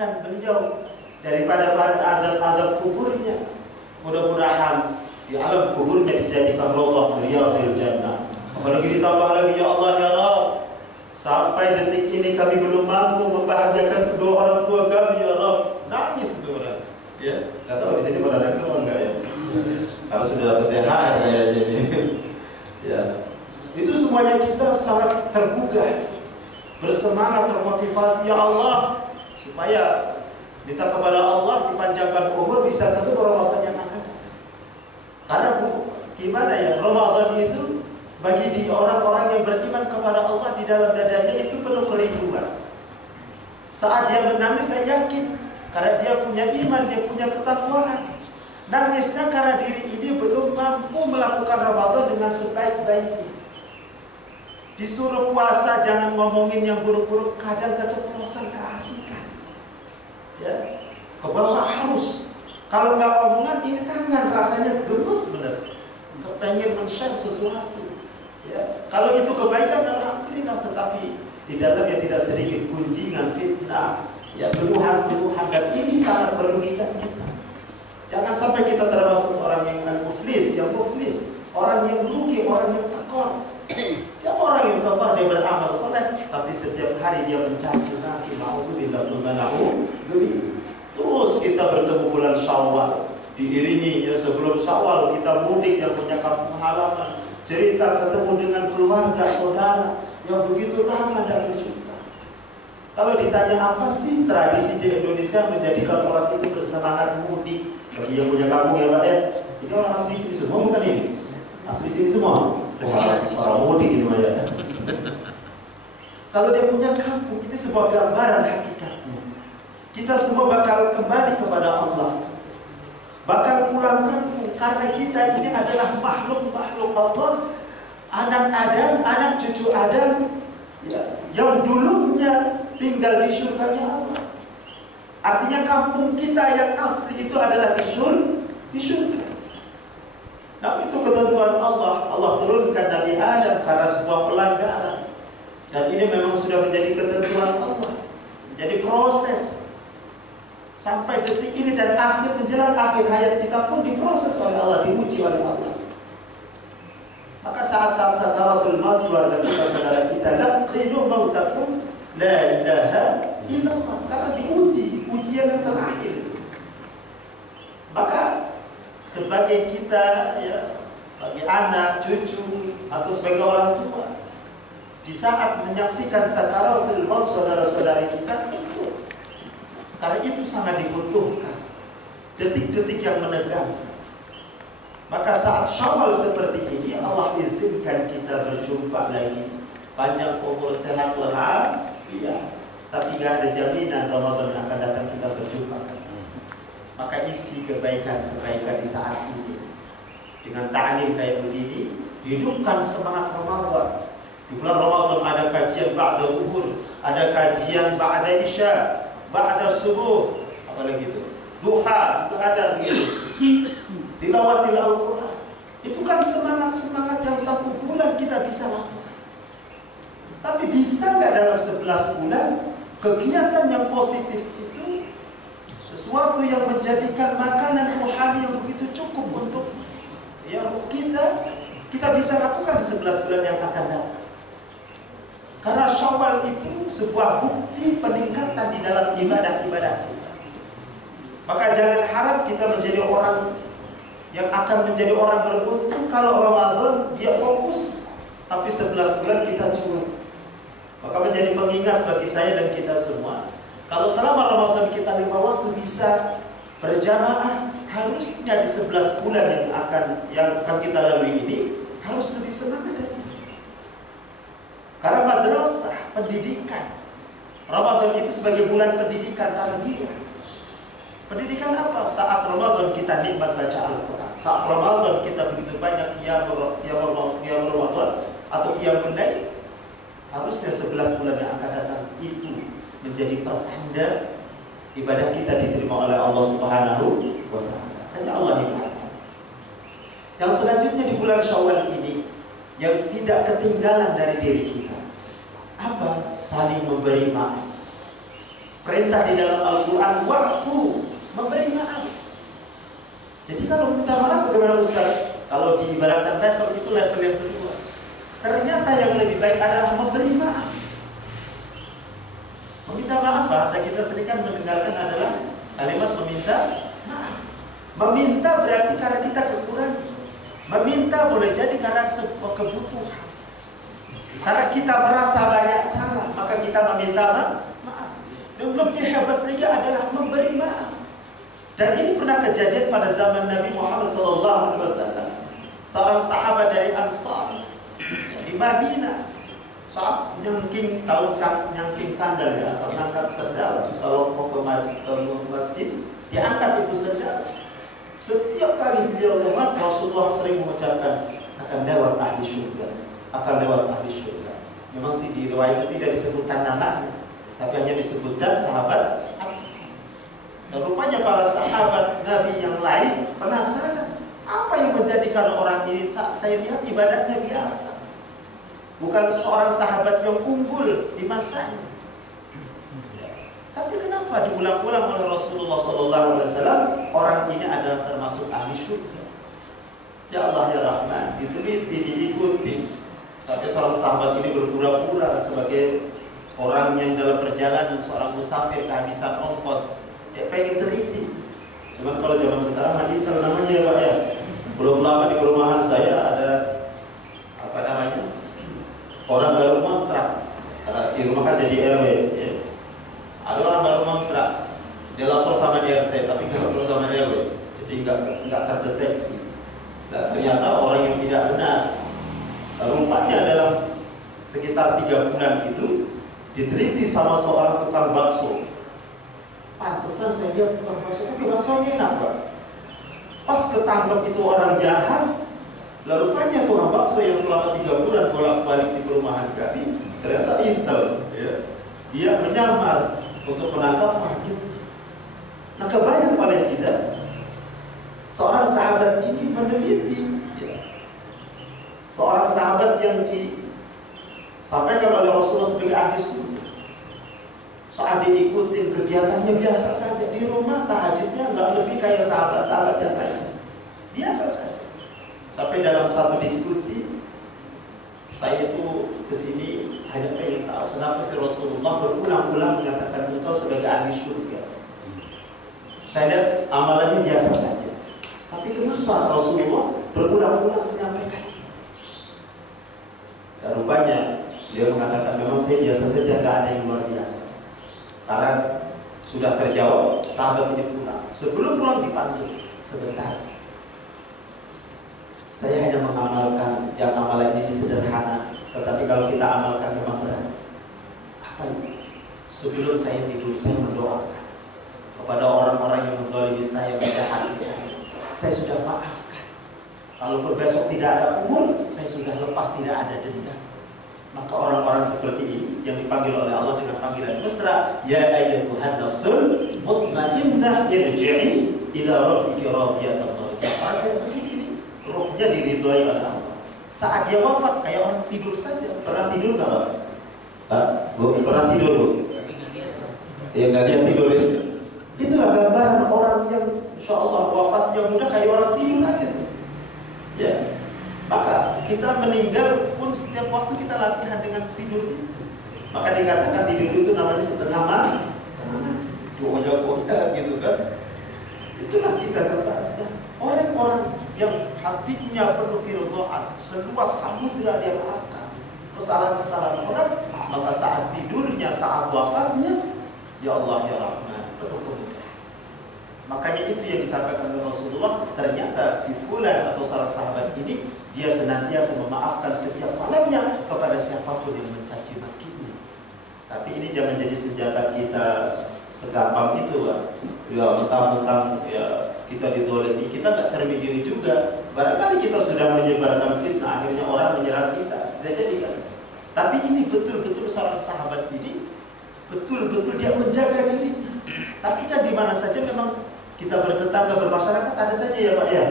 meringankan beliau daripada azab kuburnya. Mudah-mudahan di alam kuburnya dijadikan raudhah min riyadhil jannah. Apalagi ditambah lagi, ya Allah ya Rabb, sampai detik ini kami belum mampu membahagiakan kedua orang tua kami ya Rabb. Nangis itu orang. Ya, nggak tahu di sini pada nangis atau enggak ya? Kalau sudah dapat THR kayaknya ini. Ya, itu semuanya kita sangat tergugah, bersemangat, termotivasi ya Allah, supaya minta kepada Allah dipanjangkan umur bisa ketemu Ramadan yang akan datang. Karena gimana ya, Ramadan itu bagi di orang-orang yang beriman kepada Allah di dalam dadanya itu penuh kerinduan. Saat dia menangis saya yakin karena dia punya iman, dia punya ketakwaan. Nangisnya karena diri ini belum mampu melakukan Ramadan dengan sebaik-baiknya. Disuruh puasa jangan ngomongin yang buruk-buruk, kadang keceplosan, keasikan. Ya, kebawa harus. Kalau nggak omongan ini tangan rasanya gemes bener. Kepengen men-share sesuatu. Ya, kalau itu kebaikan alhamdulillah, tetapi di dalamnya tidak sedikit gunjingan, fitnah, ya tuduhan-tuduhan, dan ini sangat merugikan kita. Jangan sampai kita termasuk orang yang muflis, orang yang rugi, orang yang tekor. Siapa orang yang tekor? Dia beramal soleh, tapi setiap hari dia mencaci maki, ma'udzubillah subhanahu. Terus kita bertemu bulan Syawal, diiringi ya sebelum Syawal kita mudik yang punya kampung halaman, cerita ketemu dengan keluarga saudara yang begitu lama tidak berjumpa. Kalau ditanya apa sih tradisi di Indonesia menjadikan orang itu bersemangat mudik? Bagi yang punya kampung ya Pak ya, ini orang asli sini semua bukan ini? Asli sini semua? Orang mudik ini ya. Kalau dia punya kampung, ini sebuah gambaran hakikatnya. Kita semua bakal kembali kepada Allah, bakal pulang kampung, karena kita ini adalah makhluk-makhluk Allah, anak Adam, anak cucu Adam, ya, yang dulunya tinggal di surganya Allah. Artinya kampung kita yang asli itu adalah di surga. Nah, itu ketentuan Allah. Allah turunkan Nabi Adam karena sebuah pelanggaran. Dan ini memang sudah menjadi ketentuan Allah. Menjadi proses. Sampai detik ini dan menjelang akhir hayat kita pun diproses oleh Allah, diuji oleh Allah. Maka saat-saat sakaratul maut keluarga kita, saudara kita, laqinu mautakum la ilaha illallah, karena diuji, ujian yang terakhir. Maka sebagai kita ya, bagi anak, cucu atau sebagai orang tua, di saat menyaksikan sakaratul maut saudara-saudari kita itu, karena itu sangat dibutuhkan detik-detik yang menegangkan. Maka saat Syawal seperti ini Allah izinkan kita berjumpa lagi, panjang umur, sehat walafiat. Tapi gak ada jaminan Ramadan akan datang kita berjumpa. Maka isi kebaikan-kebaikan di saat ini dengan ta'lim kayak begini, hidupkan semangat Ramadan. Di bulan Ramadan ada kajian ba'da zuhur, ada kajian ba'da isya, ba'da subuh, apalagi itu duha, itu ada gitu. Tilawatil Al-Quran. Itu kan semangat-semangat yang 1 bulan kita bisa lakukan. Tapi bisa nggak dalam 11 bulan kegiatan yang positif itu sesuatu yang menjadikan makanan rohani yang begitu cukup untuk ya ruh kita bisa lakukan di 11 bulan yang akan datang. Karena Syawal itu sebuah bukti peningkatan di dalam ibadah-ibadah kita. Maka jangan harap kita menjadi orang yang akan menjadi orang beruntung kalau Ramadan dia fokus, tapi 11 bulan kita cuek. Maka menjadi pengingat bagi saya dan kita semua, kalau selama Ramadan kita 5 waktu bisa berjamaah, harusnya di 11 bulan yang akan kita lalui ini harus lebih semangat dari itu. Karena madrasah, pendidikan, Ramadan itu sebagai bulan pendidikan tarbiyah. Pendidikan apa? Saat Ramadan kita nikmat baca Al-Quran. Saat Ramadan kita begitu banyak qiyamul Ramadan atau qiyamul lail. Harusnya 11 bulan yang akan datang itu menjadi pertanda ibadah kita diterima oleh Allah Subhanahu wa Ta'ala. Hanya Allah yang tahu. Yang selanjutnya di bulan Syawal ini yang tidak ketinggalan dari diri kita, apa? Saling memberi maaf. Perintah di dalam Al-Quran, wa'fu, memberi maaf. Jadi kalau minta maaf bagaimana Ustaz? Kalau diibaratkan level itu level yang kedua. Ternyata yang lebih baik adalah memberi maaf. Meminta maaf, bahasa kita sering kan mendengarkan adalah kalimat meminta maaf. Meminta berarti karena kita kekurangan. Meminta boleh jadi karena sebuah kebutuhan. Karena kita merasa banyak salah, maka kita meminta maaf. Yang lebih hebat lagi adalah memberi maaf. Dan ini pernah kejadian pada zaman Nabi Muhammad SAW. Seorang sahabat dari Ansar di Madinah saat nyangking, tahu nyangking sandal ya, atau angkat sandal kalau mau ke masjid, diangkat itu sandal. Setiap kali beliau lewat, Rasulullah sering mengucapkan akan lewat ahli syurga, akan lewat ahli syurga. Memang di riwayat itu tidak disebutkan namanya, tapi hanya disebutkan sahabat Ansar. Dan rupanya para sahabat Nabi yang lain penasaran, apa yang menjadikan orang ini, saya lihat ibadahnya biasa, bukan seorang sahabat yang unggul di masanya. Tapi kenapa diulang-ulang oleh Rasulullah SAW, orang ini adalah termasuk ahli syurga? Ya Allah ya Rahman, diteliti, diikuti, sampai seorang sahabat ini berpura-pura sebagai orang yang dalam perjalanan, seorang musafir kehabisan ongkos. Dia pengen teliti. Cuman kalau zaman sekarang digital namanya ya Pak ya. Belum lama di perumahan saya ada apa namanya, orang baru kontrak. Di rumah kan jadi RW ya. Ada orang baru kontrak, dia lapor sama RT tapi nggak lapor sama RW, jadi nggak terdeteksi. Dan ternyata orang yang tidak benar. Rupanya dalam sekitar 3 bulan itu diteliti sama seorang tukang bakso. Pantesan saya lihat tukang bakso, tapi baksonya enak Pak. Pas ketangkep itu orang jahat, lalu rupanya tukang bakso yang selama 3 bulan bolak-balik di perumahan kami ternyata intel ya. Dia menyamar untuk menangkap market. Nah kebayang paling tidak seorang sahabat ini meneliti ya. Seorang sahabat yang disampaikan oleh Rasulullah sebagai ahli surga. Saat diikutin kegiatannya biasa saja, di rumah tahajudnya nggak lebih kayak sahabat-sahabat yang lain, biasa saja. Sampai dalam satu diskusi, saya itu kesini hanya pengen tahu kenapa si Rasulullah berulang-ulang menyatakan engkau sebagai ahli surga. Saya lihat amalannya biasa saja, tapi kenapa Rasulullah berulang-ulang menyampaikan itu? Dan rupanya dia mengatakan memang saya biasa saja, nggak ada yang luar biasa. Karena sudah terjawab, sahabat ini pulang. Sebelum pulang dipanggil, sebentar. Saya hanya mengamalkan, yang amalan ini sederhana, tetapi kalau kita amalkan memang berat. Apa itu? Sebelum saya tidur, saya mendoakan kepada orang-orang yang menzalimi saya, menjahati saya. Saya sudah maafkan. Kalaupun besok tidak ada umur, saya sudah lepas, tidak ada dendam. Maka orang-orang seperti ini yang dipanggil oleh Allah dengan panggilan mesra, ya ayyatuhan nafsul mutmainnah irji'i ila rabbiki radiyatan mardiyah. Orang yang begini rohnya diridhoi oleh Allah. Saat dia wafat kayak orang tidur saja. Pernah tidur nggak Pak? Bu, pernah tidur Bu? Ya nggak dia tidur itu. Itulah gambaran orang yang insya Allah wafatnya mudah kayak orang tidur aja tuh. Ya. Maka kita meninggal pun setiap waktu kita latihan dengan tidur itu. Maka dikatakan tidur itu namanya setengah mati, doa-doa gitu kan. Itulah kita katakan orang-orang yang hatinya penuh keridhaan, seluas samudra dia maafkan kesalahan-kesalahan orang, maka saat tidurnya, saat wafatnya, ya Allah ya Rahman, penuh kemuliaan. Makanya itu yang disampaikan oleh Rasulullah. Ternyata si fulan atau seorang sahabat ini, dia senantiasa memaafkan setiap malamnya kepada siapapun yang mencaci makinya. Tapi ini jangan jadi senjata kita segampang itu Pak. Ya mentang-mentang ya kita ditolimi, kita nggak cermin diri juga. Barangkali kita sudah menyebarkan fitnah, akhirnya orang menyerang kita. Saya jadikan. Tapi ini betul-betul seorang sahabat ini, betul-betul dia menjaga dirinya. Tapi kan di mana saja memang kita bertetangga, bermasyarakat, ada saja ya Pak ya.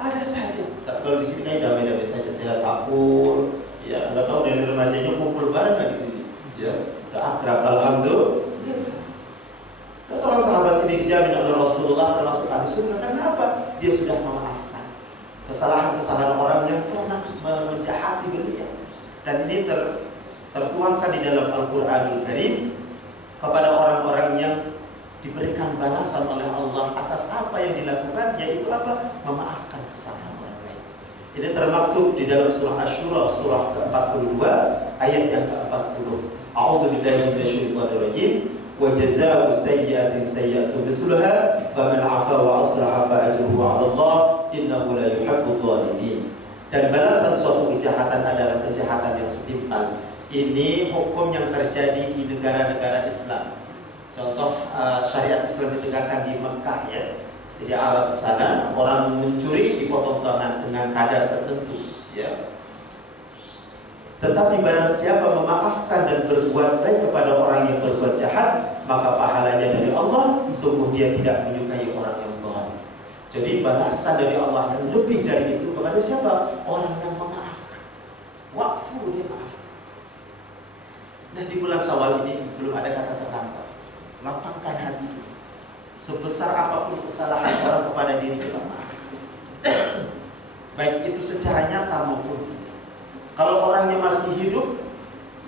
Ada saja. Tapi kalau di sini kayak damai-damai saja. Saya takut. Ya nggak tahu dari remajanya kumpul bareng nggak di sini. Ya, udah akrab. Alhamdulillah. Seorang sahabat ini dijamin oleh Rasulullah termasuk ahli surga karena apa? Dia sudah memaafkan kesalahan-kesalahan orang yang pernah menjahati beliau. Dan ini tertuangkan di dalam Al-Qur'anul Karim kepada orang-orang yang diberikan balasan oleh Allah atas apa yang dilakukan, yaitu apa? Memaafkan kesalahan orang lain. Ini termaktub di dalam surah Asy-Syura surah ke-42 ayat yang ke-40. A'udzubillahi minasyaitonirrajim. Wa jazaa'u sayyi'atin sayyi'atun mislaha faman 'afa wa aslaha fa ajruhu 'ala Allah innahu la yuhibbudz dzalimin. Dan balasan suatu kejahatan adalah kejahatan yang setimpal. Ini hukum yang terjadi di negara-negara Islam. Contoh syariat Islam ditegakkan di Mekah ya. Jadi Arab sana orang mencuri dipotong tangan dengan kadar tertentu ya. Tetapi barang siapa memaafkan dan berbuat baik kepada orang yang berbuat jahat, maka pahalanya dari Allah, sungguh dia tidak menyukai orang yang zalim. Jadi balasan dari Allah yang lebih dari itu kepada siapa? Orang yang memaafkan. Wa'fu, dia maafkan. Nah di bulan Syawal ini belum ada kata terlambat. Lapangkan hati kita. Sebesar apapun kesalahan orang kepada diri kita, maafkan. Baik itu secara nyata maupun tidak. Kalau orangnya masih hidup,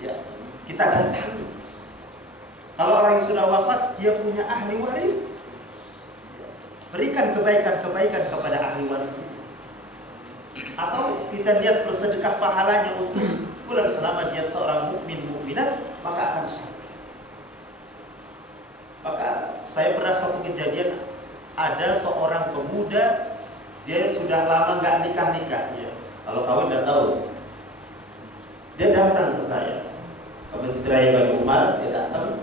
ya kita datangi. Kalau orang yang sudah wafat, dia punya ahli waris, ya, berikan kebaikan-kebaikan kepada ahli waris. Atau kita lihat bersedekah pahalanya untuk bulan selama dia seorang mukmin mukminat, maka akan syahid. Maka saya pernah satu kejadian, ada seorang pemuda, dia sudah lama nggak nikah-nikah ya. Kalau kawin udah tahu. Dia datang ke saya ke Masjid Raya Bani Umar, dia datang,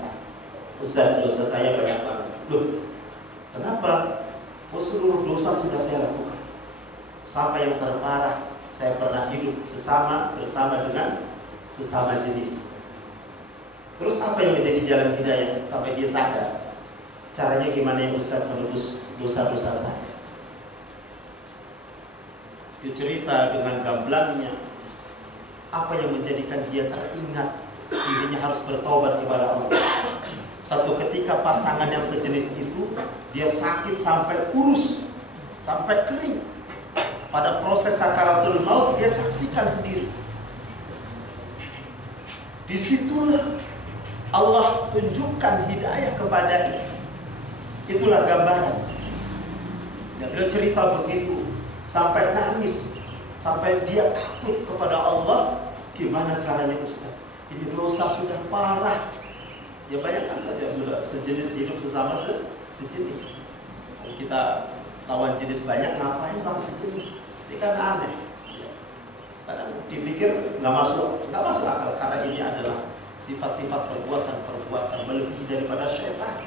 Ustaz, dosa saya banyak banget. Loh, kenapa? Oh, seluruh dosa sudah saya lakukan. Sampai yang terparah, saya pernah hidup bersama dengan sesama jenis. Terus apa yang menjadi jalan hidayah sampai dia sadar? Caranya gimana ya Ustaz menebus dosa-dosa saya? Dia cerita dengan gamblangnya apa yang menjadikan dia teringat dirinya harus bertobat kepada Allah. Satu ketika pasangan yang sejenis itu dia sakit sampai kurus, sampai kering. Pada proses sakaratul maut dia saksikan sendiri. Disitulah Allah tunjukkan hidayah kepadanya. Itulah gambaran. Dan dia cerita begitu sampai nangis, sampai dia takut kepada Allah. Gimana caranya Ustaz? Ini dosa sudah parah. Ya bayangkan saja sudah sejenis hidup sesama sejenis. Kita lawan jenis banyak, ngapain lawan sejenis? Ini kan aneh. Kadang dipikir nggak masuk akal karena ini adalah sifat-sifat perbuatan melebihi daripada syaitan.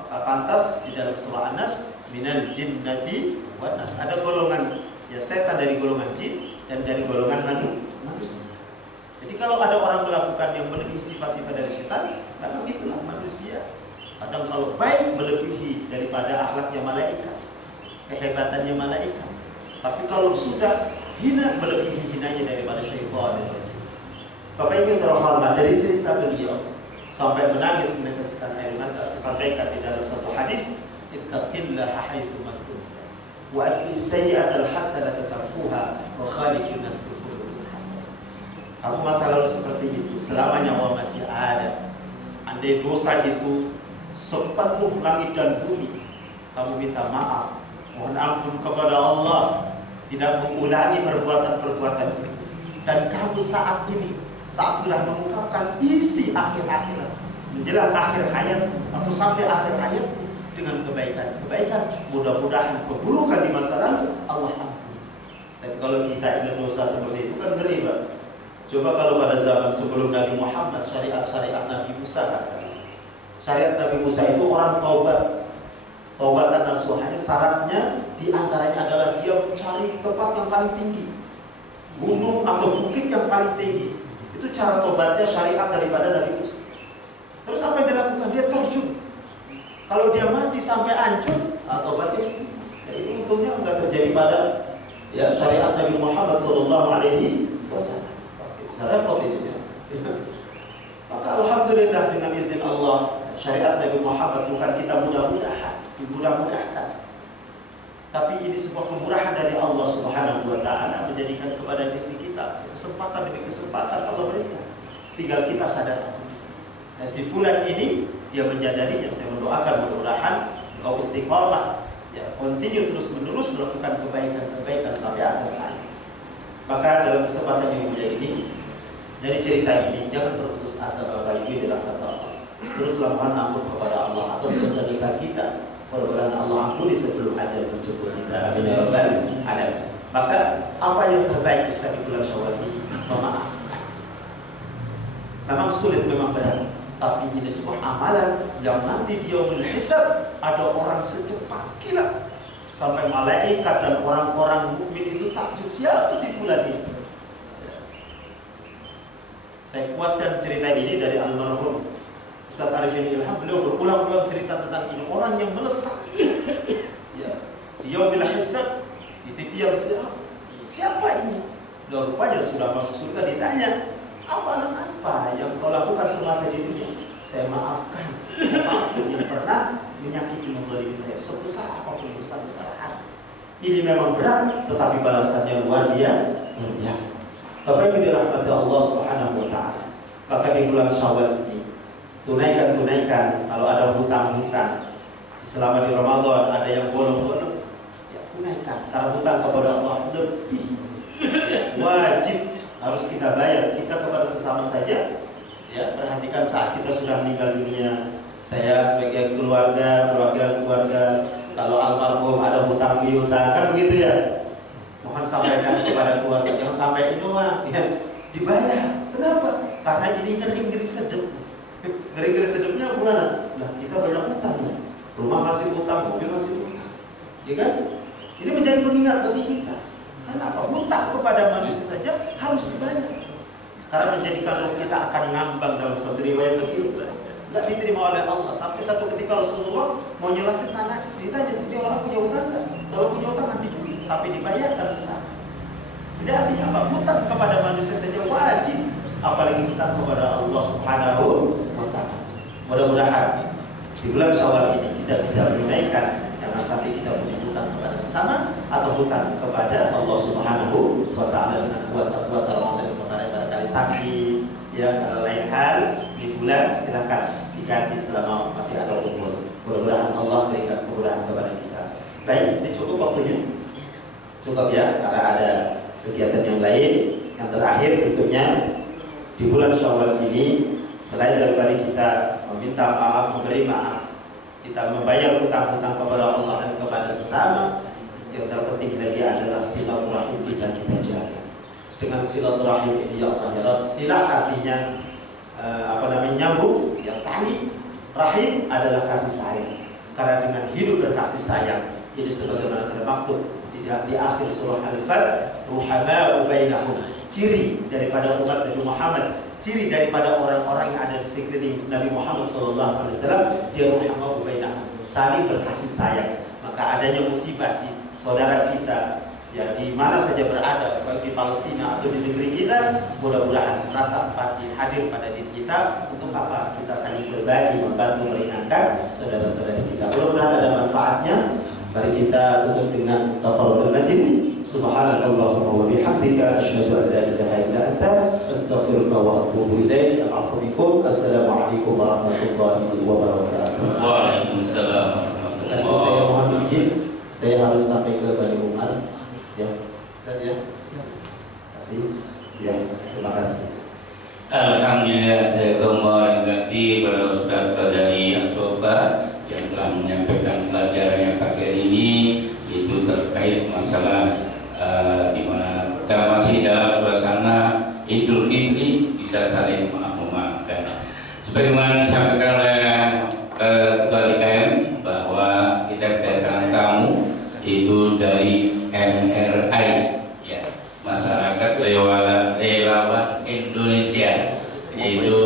Maka pantas di dalam surah An-Nas minal jinnati wan nas, ada golongan ya setan dari golongan jin dan dari golongan manusia. Jadi kalau ada orang melakukan yang melebihi sifat-sifat dari setan, maka itulah manusia. Kadang kalau baik melebihi daripada akhlaknya malaikat, kehebatannya malaikat. Tapi kalau sudah hina melebihi hinanya daripada syaitan dan jin. Bapak Ibu yang terhormat, dari cerita beliau sampai menangis meneteskan air mata, saya sampaikan di dalam satu hadis, ittaqillaha haitsu ma kunta wa atbi sayyi'atal hasanata tamhuha wa khaliqin nas bi khuluqin hasan. Kamu masa lalu seperti itu selama nyawa masih ada. Andai dosa itu sepenuh langit dan bumi, kamu minta maaf, mohon ampun kepada Allah, tidak mengulangi perbuatan-perbuatan itu. Dan kamu saat sudah mengungkapkan isi akhir-akhir menjelang akhir hayat atau sampai akhir hayat dengan kebaikan, mudah-mudahan keburukan di masa lalu Allah ampuni. Tapi kalau kita ingat dosa seperti itu kan ngeri, Pak. Coba kalau pada zaman sebelum Nabi Muhammad, syariat Nabi Musa katakan. Syariat Nabi Musa itu orang taubatan nasuhanya, syaratnya diantaranya adalah dia mencari tempat yang paling tinggi, gunung atau bukit yang paling tinggi. Itu cara tobatnya syariat daripada Nabi Musa. Terus apa yang dilakukan? Dia terjun. Kalau dia mati sampai hancur, tobatnya ini untungnya enggak terjadi pada ya syariat Nabi Muhammad SAW. Bisa repot ini ya. Maka alhamdulillah dengan izin Allah, syariat Nabi Muhammad bukan kita mudah-mudahan, dimudah-mudahkan. Tapi ini sebuah kemurahan dari Allah Subhanahu wa taala menjadikan kepada diri kita kesempatan demi kesempatan Allah berikan. Tinggal kita sadar. Nah, si fulan ini dia menyadarinya. Saya mendoakan mudah-mudahan kau istiqamah, ya, continue terus menerus melakukan kebaikan sampai akhir hayat. Maka dalam kesempatan yang mulia ini, dari cerita ini jangan berputus asa Bapak Ibu dalam kata Allah. Teruslah mohon ampun kepada Allah atas dosa-dosa kita. Mudah-mudahan Allah ampuni sebelum ajal menjemput kita. Amin ya rabbal alamin. Maka apa yang terbaik Ustaz di bulan Syawal ini? Memaafkan. Memang sulit, memang berat, tapi ini sebuah amalan yang nanti di yaumul hisab ada orang secepat kilat sampai malaikat dan orang-orang mukmin itu takjub, siapa sih fulan ini? Saya kuatkan cerita ini dari almarhum Ustaz Arifin Ilham. Beliau berulang-ulang cerita tentang ini, orang yang melesat ya, di yaumil hisab, di titian sirat. Siapa ini? Beliau rupanya sudah masuk surga. Ditanya, amalan apa yang kau lakukan semasa di dunia? Saya maafkan siapapun yang pernah menyakiti, menzalimi saya, sebesar apapun dosa kesalahan. Ini memang berat, tetapi balasannya luar biasa. Bapak Ibu dirahmati Allah Subhanahu wa taala. Maka di bulan Syawal ini tunaikan kalau ada hutang-hutang. Selama di Ramadan ada yang bolong-bolong, ya tunaikan. Karena hutang kepada Allah lebih wajib harus kita bayar. Kita kepada sesama saja, ya perhatikan saat kita sudah meninggal dunia. Saya sebagai keluarga, perwakilan keluarga, kalau almarhum ada hutang piutang, kan begitu ya. Mohon sampaikan kepada keluarga, jangan sampai ini mah ya, dibayar. Kenapa? Karena ini ngeri-ngeri sedep. Ngeri-ngeri sedepnya gimana? Nah, kita banyak hutang ya. Rumah masih hutang, mobil masih hutang, ya kan? Ini menjadi pengingat bagi kita. Kenapa? Hutang kepada manusia saja harus dibayar. Karena menjadikan roh kita akan ngambang dalam satu riwayat begitu. Tidak diterima oleh Allah. Sampai satu ketika Rasulullah mau nyelatin tanah, ditanya, dia orang punya hutang kan? Kalau punya hutang nanti dulu sampai dibayarkan hutang. Jadi artinya apa? Hutang kepada manusia saja wajib, apalagi hutang kepada Allah Subhanahu wa taala. Mudah-mudahan di bulan Syawal ini kita bisa menunaikan, jangan sampai kita punya hutang kepada sesama atau hutang kepada Allah Subhanahu wa taala dengan puasa Ramadan kemarin barangkali sakit, ya kalau lain hal di bulan silakan diganti selama masih ada umur. Mudah-mudahan Allah berikan kemudahan kepada kita. Baik, ini cukup waktunya. Cukup ya, karena ada kegiatan yang lain. Yang terakhir tentunya di bulan Syawal ini, selain daripada kita meminta maaf, memberi maaf, kita membayar hutang-hutang kepada Allah dan kepada sesama, yang terpenting lagi adalah silaturahim kita jaga. Dengan silaturahim ini ya Allah ya Rabb, silah artinya nyambung, yang tali rahim adalah kasih sayang. Karena dengan hidup berkasih sayang, ini sebagaimana termaktub di akhir surah Al-Fat, ruhama'u bainahum, ciri daripada umat Nabi Muhammad, ciri daripada orang-orang yang ada di sekeliling Nabi Muhammad SAW, dia ruhama'u bainahum, saling berkasih sayang. Maka adanya musibah di saudara kita, ya di mana saja berada, baik di Palestina atau di negeri kita, mudah-mudahan rasa empati hadir pada diri kita. Untuk apa? Kita saling berbagi, membantu, meringankan saudara-saudari kita. Mudah-mudahan ada manfaatnya. Mari kita tutup dengan tafadhol majlis. Subhanallahumma wa bihamdika, asyhadu an la ilaha illa anta, astaghfiruka wa atubu ilaik. Assalamualaikum warahmatullahi wabarakatuh. Waalaikumsalam. Sekarang saya mohon izin, saya harus sampai ke Bani Umar. Ya, saya kasih. Ya, terima kasih. Alhamdulillah, saya kembali ganti pada Ustaz Fadali Asofa yang telah menyampaikan pelajaran yang pagi ini, itu terkait masalah di mana kita masih dalam suasana Idul Fitri, bisa saling memaafkan. Sebagaimana disampaikan oleh Ketua DKM bahwa kita kedatangan tamu itu dari MRI, ya, Masyarakat Relawan Indonesia, yaitu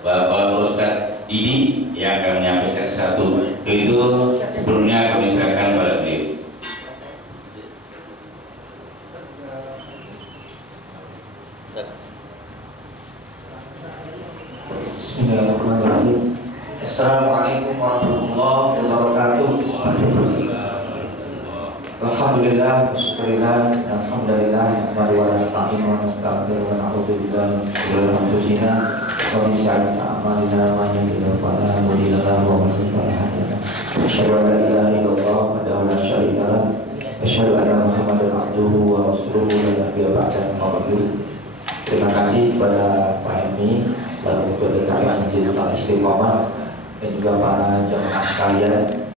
Bapak Ustaz Didi yang akan menyampaikan satu. Itu sebelumnya kami serahkan pada beliau. Bismillahirrahmanirrahim. Assalamualaikum warahmatullahi wabarakatuh. Alhamdulillah, syukurillah, alhamdulillah, wa nasta'inu wa nastaghfiru wa na'udzu billahi min shururi anfusina wa min sayyiati a'malina man yahdihillahu fala mudilla lahu wa man yudlil fala hadiya lahu. Asyhadu an la ilaha illallah wahdahu la syarika lahu wa asyhadu anna Muhammadan abduhu wa rasuluhu la nabiyya ba'dahu amma ba'du. Terima kasih kepada Pak Emi dan Ketua DKM Masjid Al Istiqomah dan juga para jemaah sekalian